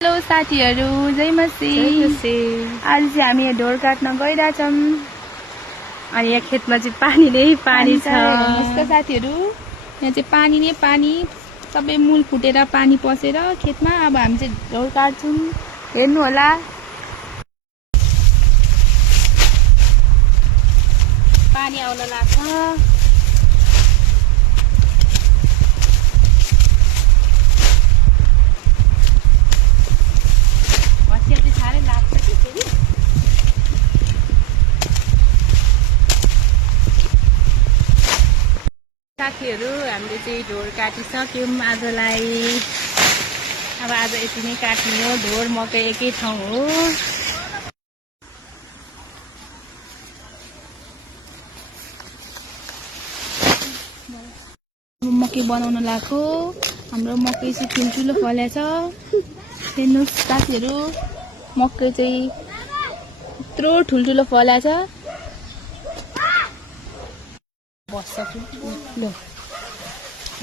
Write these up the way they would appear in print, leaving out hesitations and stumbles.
Hello साथीहरु, जय मसी। आज चाहिँ हामी ढोर काट्न गइरहेछौँ। अनि यहाँ खेतमा चाहिँ पानी नै पानी छ। नमस्कार साथीहरु, यहाँ चाहिँ पानी नै पानी, सबै मूल फुटेर पानी पसेर खेतमा। अब हामी चाहिँ ढोर काट्छौँ, हेर्नु होला। पानी आउन लाग्छ। साथीहरु, हामीले चाहिँ ढोर काटिसक्यौँ आजलाई। अब आज यति नै काट्ने हो। ढोर मकै एकै ठाउँ हो। मकै बनाउन लाग्यो। हाम्रो मकै चाहिँ ठुल्ठुलो फलेछ। हेर्नुहोस् साथीहरु, मकै चाहिँ यत्रो ठुल्ठुलो फलेछ।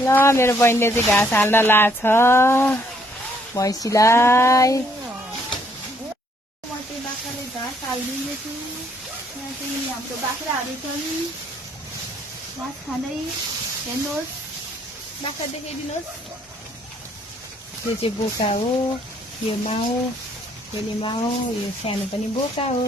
ल मेरो बहिनीले चाहिँ घाँस हाल्न लाग्छ भैँसीलाई। म चाहिँ बाख्राले घाँस हालिदिँदैछु। यहाँ चाहिँ हाम्रो बाख्राहरू छन् घाँस खाँदै। हेर्नुहोस्, बाख्रा देखाइदिनुहोस्। यो चाहिँ बोका हो, यो माउ, यो माउ, यो सानो पनि बोका हो।